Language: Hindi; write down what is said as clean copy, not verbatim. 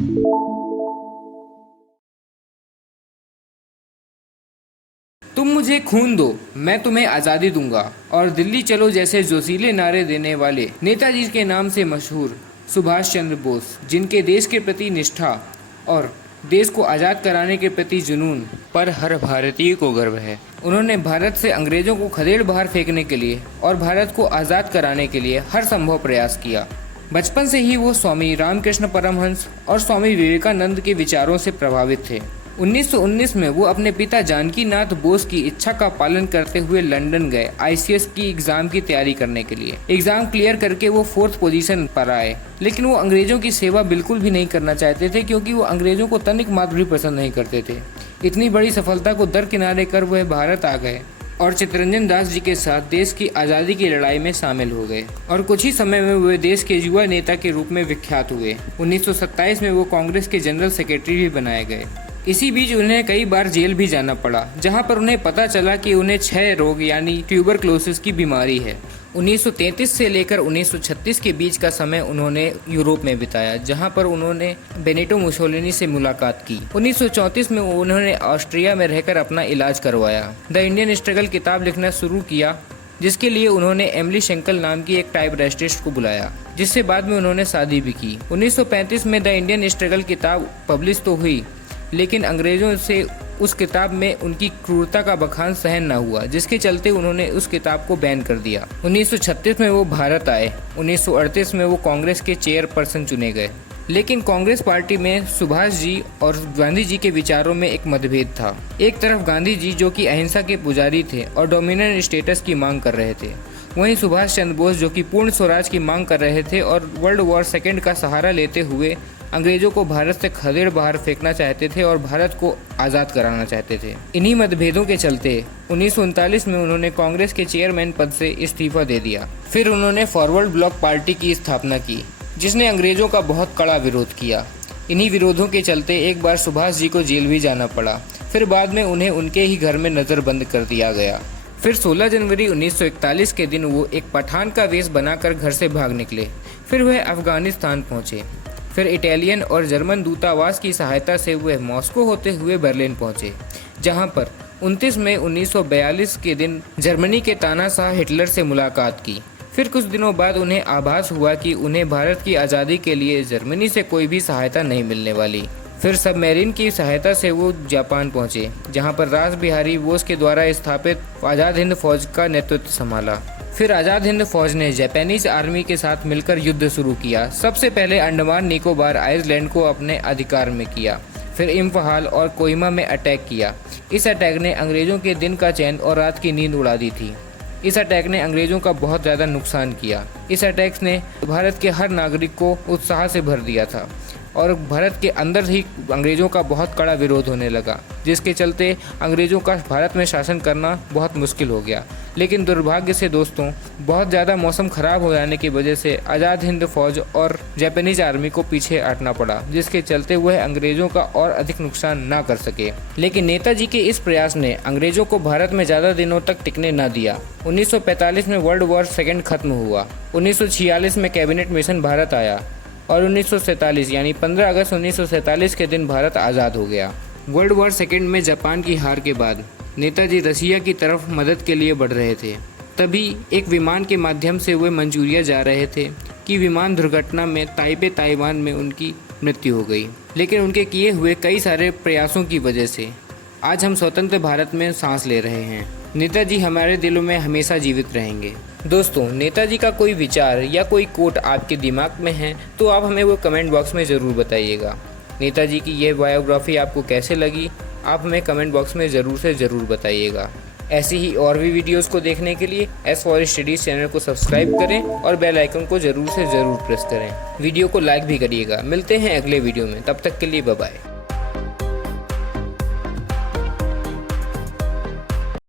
तुम मुझे खून दो, मैं तुम्हें आज़ादी दूंगा, और दिल्ली चलो जैसे जोशीले नारे देने वाले नेताजी के नाम से मशहूर सुभाष चंद्र बोस, जिनके देश के प्रति निष्ठा और देश को आज़ाद कराने के प्रति जुनून पर हर भारतीय को गर्व है। उन्होंने भारत से अंग्रेजों को खदेड़ बाहर फेंकने के लिए और भारत को आज़ाद कराने के लिए हर संभव प्रयास किया। बचपन से ही वो स्वामी रामकृष्ण परमहंस और स्वामी विवेकानंद के विचारों से प्रभावित थे। 1919 में वो अपने पिता जानकी नाथ बोस की इच्छा का पालन करते हुए लंदन गए आईसीएस की एग्ज़ाम की तैयारी करने के लिए। एग्ज़ाम क्लियर करके वो 4th पोजीशन पर आए, लेकिन वो अंग्रेज़ों की सेवा बिल्कुल भी नहीं करना चाहते थे, क्योंकि वो अंग्रेज़ों को तनिक मात्र भी पसंद नहीं करते थे। इतनी बड़ी सफलता को दरकिनारे कर वह भारत आ गए और चित्तरंजन दास जी के साथ देश की आज़ादी की लड़ाई में शामिल हो गए और कुछ ही समय में वे देश के युवा नेता के रूप में विख्यात हुए। 1927 में वो कांग्रेस के जनरल सेक्रेटरी भी बनाए गए। इसी बीच उन्हें कई बार जेल भी जाना पड़ा, जहां पर उन्हें पता चला कि उन्हें क्षय रोग यानी ट्यूबरक्लोसिस की बीमारी है। 1933 से लेकर 1936 के बीच का समय उन्होंने यूरोप में बिताया, जहां पर उन्होंने बेनिटो मुसोलिनी से मुलाकात की। 1934 में उन्होंने ऑस्ट्रिया में रहकर अपना इलाज करवाया। द इंडियन स्ट्रगल किताब लिखना शुरू किया, जिसके लिए उन्होंने एमिली शेंकल नाम की एक टाइपराइटिस्ट को बुलाया, जिससे बाद में उन्होंने शादी भी की। 1935 में द इंडियन स्ट्रगल किताब पब्लिश तो हुई, लेकिन अंग्रेज़ों से उस किताब में उनकी क्रूरता का बखान सहन न हुआ, जिसके चलते उन्होंने उस किताब को बैन कर दिया। 1936 में वो भारत आए। 1938 में वो कांग्रेस के चेयरपर्सन चुने गए, लेकिन कांग्रेस पार्टी में सुभाष जी और गांधी जी के विचारों में एक मतभेद था। एक तरफ गांधी जी, जो कि अहिंसा के पुजारी थे और डोमिनेंट स्टेटस की मांग कर रहे थे, वहीं सुभाष चंद्र बोस, जो कि पूर्ण स्वराज की मांग कर रहे थे और वर्ल्ड वॉर सेकेंड का सहारा लेते हुए अंग्रेजों को भारत से खदेड़ बाहर फेंकना चाहते थे और भारत को आज़ाद कराना चाहते थे। इन्हीं मतभेदों के चलते 1939 में उन्होंने कांग्रेस के चेयरमैन पद से इस्तीफा दे दिया। फिर उन्होंने फॉरवर्ड ब्लॉक पार्टी की स्थापना की, जिसने अंग्रेजों का बहुत कड़ा विरोध किया। इन्हीं विरोधों के चलते एक बार सुभाष जी को जेल भी जाना पड़ा। फिर बाद में उन्हें उनके ही घर में नज़रबंद कर दिया गया। फिर 16 जनवरी 1941 के दिन वो एक पठान का वेश बनाकर घर से भाग निकले। फिर वह अफगानिस्तान पहुंचे। फिर इटालियन और जर्मन दूतावास की सहायता से वह मॉस्को होते हुए बर्लिन पहुंचे, जहां पर 29 मई 1942 के दिन जर्मनी के तानाशाह हिटलर से मुलाकात की। फिर कुछ दिनों बाद उन्हें आभास हुआ कि उन्हें भारत की आज़ादी के लिए जर्मनी से कोई भी सहायता नहीं मिलने वाली। फिर सबमरीन की सहायता से वो जापान पहुंचे, जहां पर रास बिहारी बोस के द्वारा स्थापित आज़ाद हिंद फौज का नेतृत्व संभाला। फिर आज़ाद हिंद फौज ने जापानीज आर्मी के साथ मिलकर युद्ध शुरू किया। सबसे पहले अंडमान निकोबार आइलैंड को अपने अधिकार में किया, फिर इम्फाल और कोहिमा में अटैक किया। इस अटैक ने अंग्रेज़ों के दिन का चैन और रात की नींद उड़ा दी थी। इस अटैक ने अंग्रेज़ों का बहुत ज़्यादा नुकसान किया। इस अटैक ने भारत के हर नागरिक को उत्साह से भर दिया था और भारत के अंदर ही अंग्रेज़ों का बहुत कड़ा विरोध होने लगा, जिसके चलते अंग्रेज़ों का भारत में शासन करना बहुत मुश्किल हो गया। लेकिन दुर्भाग्य से दोस्तों, बहुत ज़्यादा मौसम ख़राब हो जाने की वजह से आज़ाद हिंद फौज और जापानीज आर्मी को पीछे हटना पड़ा, जिसके चलते वह अंग्रेज़ों का और अधिक नुकसान ना कर सके। लेकिन नेताजी के इस प्रयास ने अंग्रेज़ों को भारत में ज़्यादा दिनों तक टिकने न दिया। 1945 में वर्ल्ड वॉर सेकेंड खत्म हुआ। 1946 में कैबिनेट मिशन भारत आया और 1947 यानी 15 अगस्त 1947 के दिन भारत आज़ाद हो गया। वर्ल्ड वॉर सेकेंड में जापान की हार के बाद नेताजी रसिया की तरफ मदद के लिए बढ़ रहे थे। तभी एक विमान के माध्यम से वे मंचूरिया जा रहे थे कि विमान दुर्घटना में ताइपे ताइवान में उनकी मृत्यु हो गई। लेकिन उनके किए हुए कई सारे प्रयासों की वजह से आज हम स्वतंत्र भारत में सांस ले रहे हैं। नेताजी हमारे दिलों में हमेशा जीवित रहेंगे। दोस्तों, नेताजी का कोई विचार या कोई कोट आपके दिमाग में है तो आप हमें वो कमेंट बॉक्स में ज़रूर बताइएगा। नेताजी की ये बायोग्राफी आपको कैसे लगी, आप हमें कमेंट बॉक्स में ज़रूर से ज़रूर बताइएगा। ऐसी ही और भी वीडियोस को देखने के लिए एस फॉर स्टडीज़ चैनल को सब्सक्राइब करें और बेल आइकन को ज़रूर से ज़रूर प्रेस करें। वीडियो को लाइक भी करिएगा। मिलते हैं अगले वीडियो में, तब तक के लिए बाय बाय।